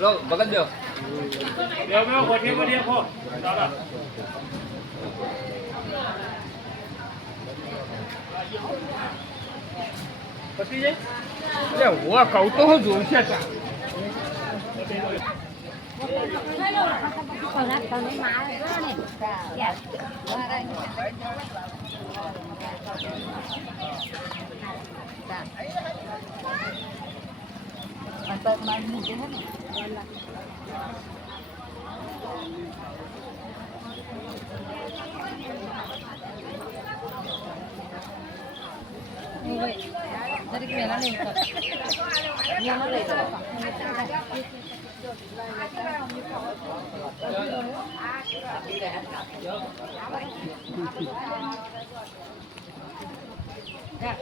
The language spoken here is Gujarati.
લો ભગત દેવ પછી જાય હું કહું તો હું જોઉં છે Dari kemana nih? Yang mana itu? Ya.